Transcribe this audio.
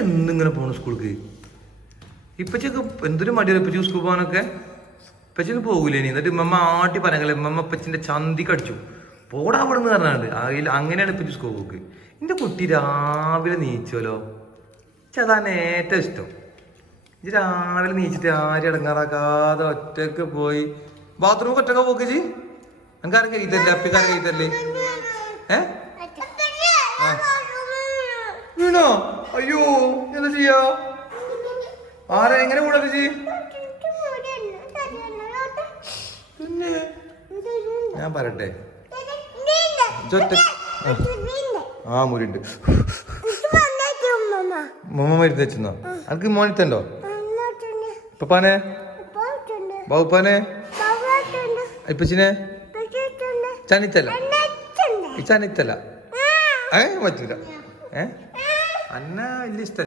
എന്നിങ്ങനെ പോണു സ്കൂൾക്ക്. ഇപ്പച്ചൊക്കെ എന്തൊരു മടിയാണ് ഇപ്പച്ചി സ്കൂൾ പോകാനൊക്കെ. ഇപ്പച്ചൊന്നും പോകൂലേ ഇനി. എന്നിട്ട് മമ്മ ആട്ടി പറഞ്ഞല്ലേ, മമ്മ ഇപ്പച്ചിന്റെ ചന്തി കടിച്ചു പോടാ അവിടെ നിന്ന് പറഞ്ഞാണ്ട്. അതിൽ അങ്ങനെയാണ് ഇപ്പച്ചി സ്കൂൾ പോക്ക്. എന്റെ കുട്ടി രാവിലെ നീച്ചോലോ, അതാണ് ഏറ്റവും ഇഷ്ടം. ഇത് രാവിലെ നീച്ചിട്ട് ആരും ഇടങ്ങാറാക്കാതെ ഒറ്റക്ക് പോയി ബാത്റൂം ഒറ്റക്ക പോക്ക് ജി. അങ്ങാരും കഴിത്തല്ലേ, അപ്പിക്കാരും കഴിത്തല്ലേ? വീണോ? അയ്യോ എന്താ ചെയ്യാ? ആരാ എങ്ങനെ കൂടെ ജി? പിന്നെ ഞാൻ പറയട്ടെ, ആ മുരുണ്ട് മമ്മ മരുന്ന് വെച്ചോ? അനക്ക് മോനിത്തുണ്ടോ? ഇപ്പപ്പാനെ, ബാബുപ്പാനെ, ഇപ്പച്ചിനെ, ചനിത്തല്ല ഈ ചനിത്തല്ല പറ്റൂല. അന്ന വലിയ ഇഷ്ടം.